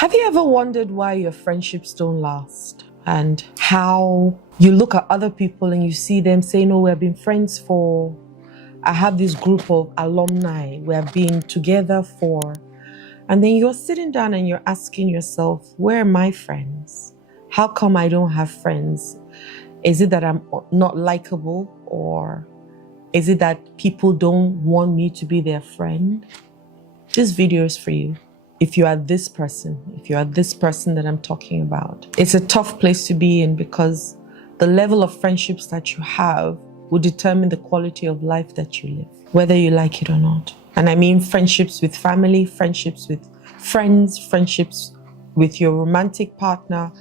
Have you ever wondered why your friendships don't last? And how you look at other people and you see them saying, oh, we've been friends for, I have this group of alumni we have been together for. And then you're sitting down and you're asking yourself, where are my friends? How come I don't have friends? Is it that I'm not likable, or is it that people don't want me to be their friend? This video is for you. If you are this person, that I'm talking about. It's a tough place to be in, because the level of friendships that you have will determine the quality of life that you live, whether you like it or not. And I mean friendships with family, friendships with friends, friendships with your romantic partner,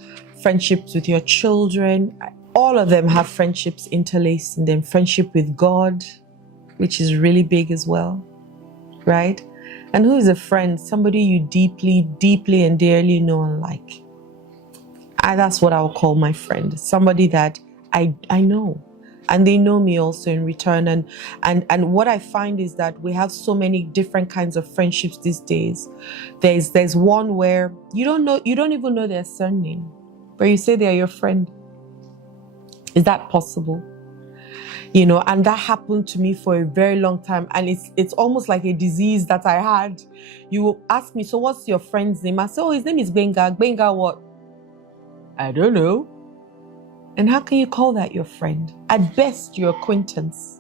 friendships with your children. All of them have friendships interlaced in them. Friendship with God, which is really big as well, right? And who is a friend? Somebody you deeply, deeply and dearly know and like. That's what I would call my friend. Somebody that I know. And they know me also in return. And what I find is that we have so many different kinds of friendships these days. There's one where you don't even know their surname, but you say they're your friend. Is that possible? You know, and that happened to me for a very long time. And it's almost like a disease that I had. You will ask me, so what's your friend's name? I say, oh, his name is Benga. Benga what? I don't know. And how can you call that your friend? At best, your acquaintance.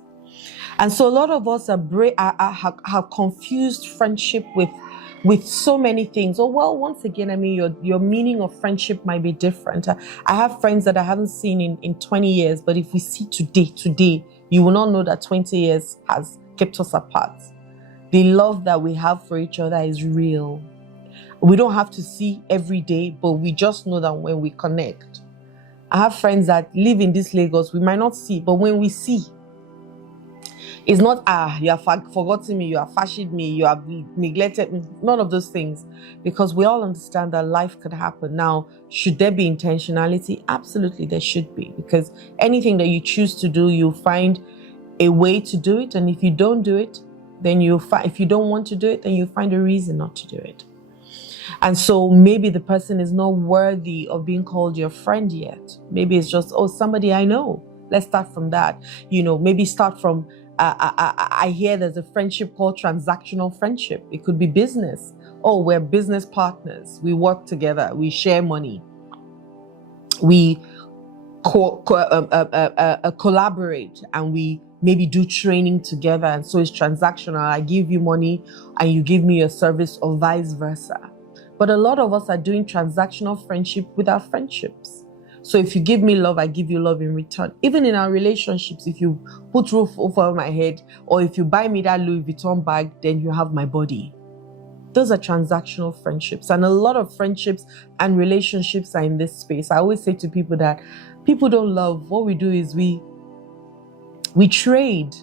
And so a lot of us have confused friendship with so many things. Oh, well, once again, I mean, your meaning of friendship might be different. I have friends that I haven't seen in 20 years, but if we see today, you will not know that 20 years has kept us apart. The love that we have for each other is real. We don't have to see every day, but we just know that when we connect. I have friends that live in this Lagos, we might not see, but when we see, it's not, you have forgotten me, you have fashion me, you have neglected me, none of those things, because we all understand that life could happen. Now, should there be intentionality? Absolutely, there should be, because anything that you choose to do, you'll find a way to do it, and if you don't do it, then if you don't want to do it, then you'll find a reason not to do it. And so maybe the person is not worthy of being called your friend yet. Maybe it's just, oh, somebody I know. Let's start from that. You know, maybe start from, I hear there's a friendship called transactional friendship. It could be business. Oh, we're business partners. We work together. We share money. We collaborate, and we maybe do training together. And so it's transactional. I give you money and you give me your service, or vice versa. But a lot of us are doing transactional friendship with our friendships. So if you give me love, I give you love in return. Even in our relationships, if you put roof over my head, or if you buy me that Louis Vuitton bag, then you have my body. Those are transactional friendships. And a lot of friendships and relationships are in this space. I always say to people that people don't love. What we do is we trade.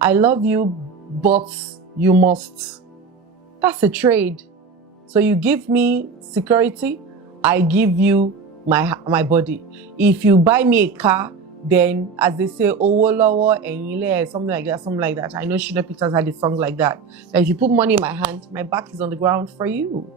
I love you, but you must. That's a trade. So you give me security, I give you my body. If you buy me a car, then as they say, Owolowo Enyile, something like that. I know Shina Peters had a song like that. That if you put money in my hand, my back is on the ground for you.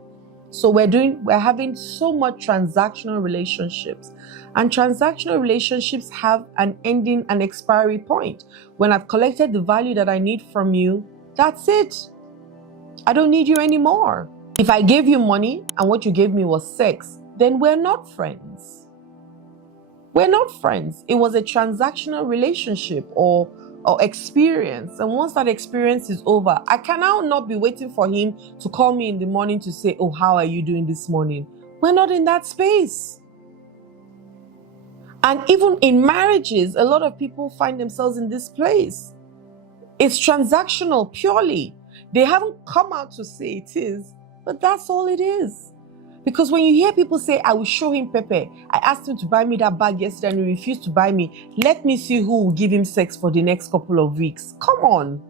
So we're having so much transactional relationships. And transactional relationships have an ending, an expiry point. When I've collected the value that I need from you, that's it. I don't need you anymore. If I gave you money and what you gave me was sex, then we're not friends. We're not friends. It was a transactional relationship or experience. And once that experience is over, I can now not be waiting for him to call me in the morning to say, oh, how are you doing this morning? We're not in that space. And even in marriages, a lot of people find themselves in this place. It's transactional purely. They haven't come out to say it is, but that's all it is. Because when you hear people say, I will show him Pepe, I asked him to buy me that bag yesterday and he refused to buy me. Let me see who will give him sex for the next couple of weeks. Come on.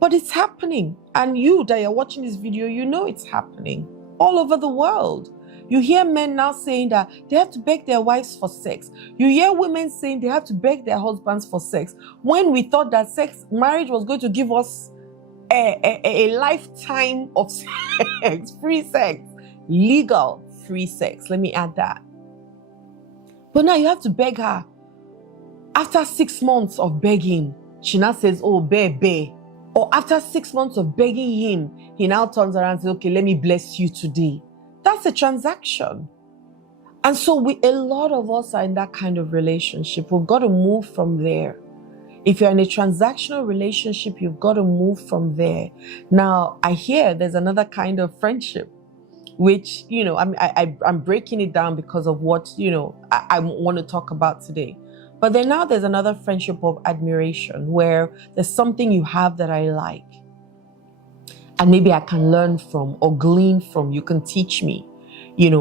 But it's happening. And you that are watching this video, you know it's happening all over the world. You hear men now saying that they have to beg their wives for sex. You hear women saying they have to beg their husbands for sex. When we thought that marriage was going to give us a lifetime of sex, free sex. legal free sex. Let me add that. But now you have to beg her. After 6 months of begging, she now says, oh, babe. Or after 6 months of begging him, he now turns around and says, okay, let me bless you today. That's a transaction. And so a lot of us are in that kind of relationship. We've got to move from there. If you're in a transactional relationship, you've got to move from there. Now, I hear there's another kind of friendship, which, I'm breaking it down because of what, I want to talk about today. But then now there's another friendship of admiration where there's something you have that I like. And maybe I can learn from or glean from. You can teach me.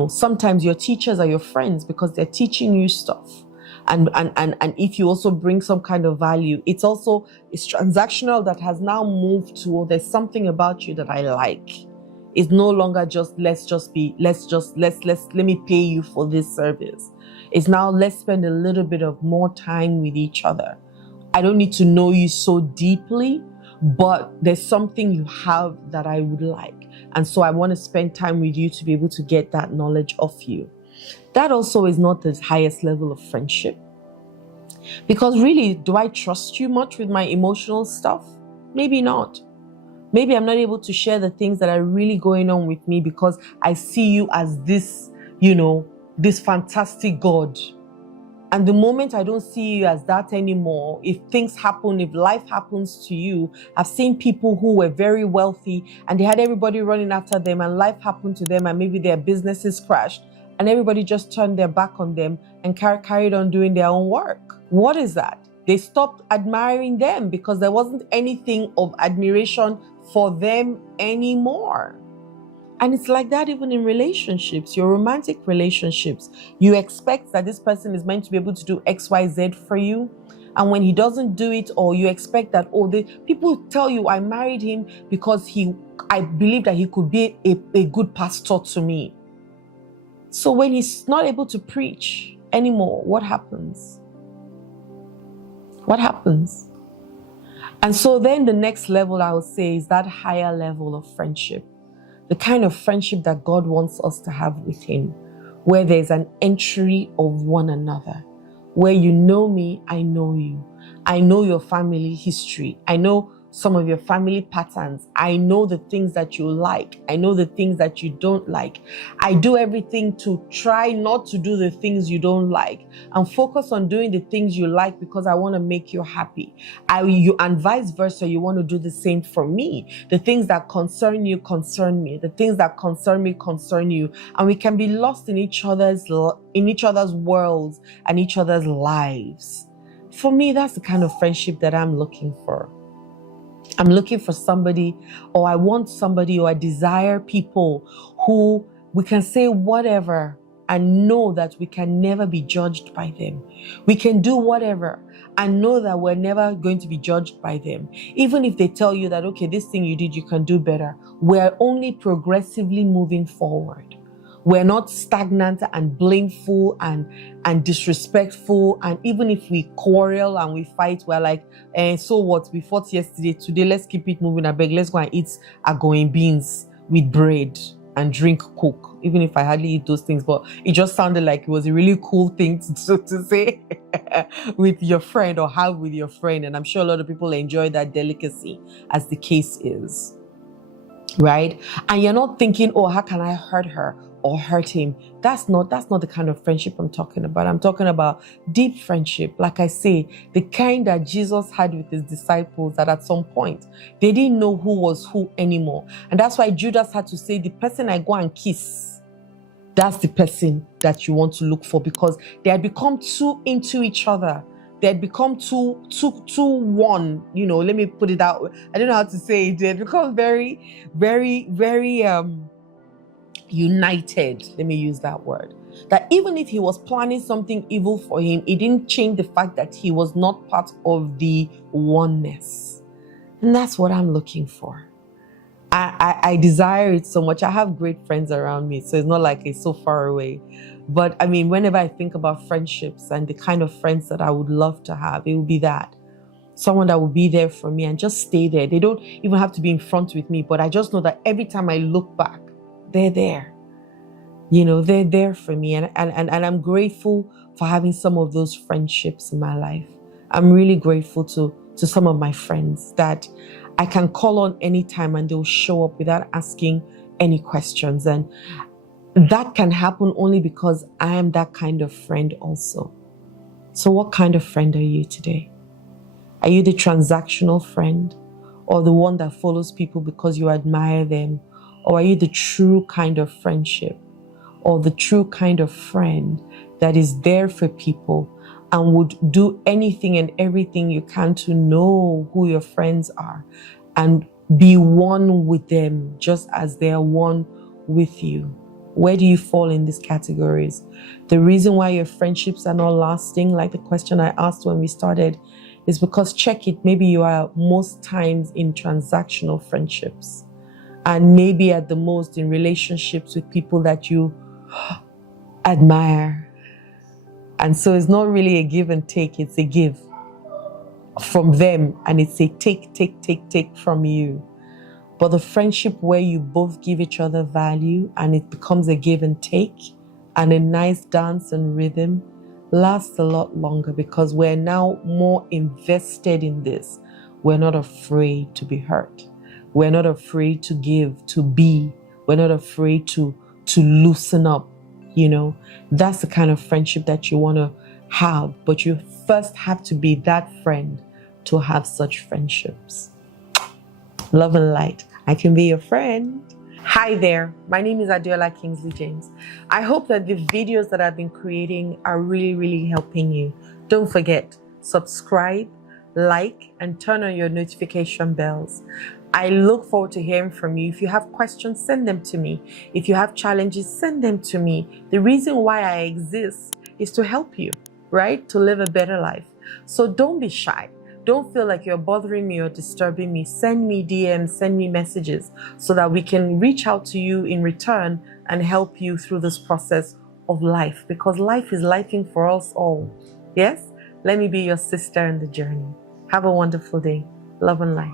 Sometimes your teachers are your friends because they're teaching you stuff. And if you also bring some kind of value, it's transactional that has now moved to, oh, there's something about you that I like. It's no longer just, let me pay you for this service. It's now, let's spend a little bit of more time with each other. I don't need to know you so deeply, but there's something you have that I would like. And so I want to spend time with you to be able to get that knowledge of you. That also is not the highest level of friendship. Because really, do I trust you much with my emotional stuff? Maybe not. Maybe I'm not able to share the things that are really going on with me because I see you as this, this fantastic God. And the moment I don't see you as that anymore, if things happen, if life happens to you, I've seen people who were very wealthy and they had everybody running after them and life happened to them and maybe their businesses crashed and everybody just turned their back on them and carried on doing their own work. What is that? They stopped admiring them because there wasn't anything of admiration for them anymore. And it's like that even in relationships, your romantic relationships. You expect that this person is meant to be able to do X, Y, Z for you. And when he doesn't do it, or you expect that, people tell you, I married him because I believe that he could be a good pastor to me. So when he's not able to preach anymore, what happens? What happens? And so then the next level, I would say, is that higher level of friendship. The kind of friendship that God wants us to have with him, where there's an entry of one another, where you know me, I know you. I know your family history. I know some of your family patterns. I know the things that you like. I know the things that you don't like. I do everything to try not to do the things you don't like and focus on doing the things you like because I want to make you happy. And vice versa, you want to do the same for me. The things that concern you concern me. The things that concern me concern you. And we can be lost in each other's worlds and each other's lives. For me, that's the kind of friendship that I'm looking for. I'm looking for somebody, or I want somebody, or I desire people who we can say whatever and know that we can never be judged by them. We can do whatever and know that we're never going to be judged by them. Even if they tell you that, okay, this thing you did, you can do better. We're only progressively moving forward. We're not stagnant and blameful and disrespectful. And even if we quarrel and we fight, we're like, so what? We fought yesterday. Today, let's keep it moving. I beg, let's go and eat agoing beans with bread and drink Coke. Even if I hardly eat those things, but it just sounded like it was a really cool thing to say with your friend or have with your friend. And I'm sure a lot of people enjoy that delicacy, as the case is. Right? And you're not thinking, oh, how can I hurt her or hurt him? That's not the kind of friendship I'm talking about. I'm talking about deep friendship. Like I say, the kind that Jesus had with his disciples, that at some point they didn't know who was who anymore. And that's why Judas had to say, the person I go and kiss, that's the person that you want to look for, because they had become too into each other. They had become too one, let me put it out. I don't know how to say it. They had become very, very, very united. Let me use that word. That even if he was planning something evil for him, it didn't change the fact that he was not part of the oneness. And that's what I'm looking for. I desire it so much. I have great friends around me, so it's not like it's so far away. But I mean, whenever I think about friendships and the kind of friends that I would love to have, it would be that. Someone that will be there for me and just stay there. They don't even have to be in front with me, but I just know that every time I look back, they're there. They're there for me. And I'm grateful for having some of those friendships in my life. I'm really grateful to some of my friends that I can call on anytime and they'll show up without asking any questions. And that can happen only because I am that kind of friend also. So what kind of friend are you today? Are you the transactional friend, or the one that follows people because you admire them? Or are you the true kind of friendship, or the true kind of friend that is there for people and would do anything and everything you can to know who your friends are and be one with them just as they are one with you? Where do you fall in these categories? The reason why your friendships are not lasting, like the question I asked when we started, is because check it, maybe you are most times in transactional friendships, and maybe at the most in relationships with people that you admire. And so it's not really a give and take, it's a give from them, and it's a take from you. But the friendship where you both give each other value and it becomes a give and take and a nice dance and rhythm lasts a lot longer, because we're now more invested in this. We're not afraid to be hurt. We're not afraid to give, to be. We're not afraid to loosen up. That's the kind of friendship that you want to have. But you first have to be that friend to have such friendships. Love and light. I can be your friend. Hi there. My name is Adeola Kingsley James. I hope that the videos that I've been creating are really, really helping you. Don't forget, subscribe, like, and turn on your notification bells. I look forward to hearing from you. If you have questions, send them to me. If you have challenges, send them to me. The reason why I exist is to help you, right? To live a better life. So don't be shy. Don't feel like you're bothering me or disturbing me. Send me DMs, send me messages so that we can reach out to you in return and help you through this process of life, because life is lifing for us all. Yes? Let me be your sister in the journey. Have a wonderful day. Love and light.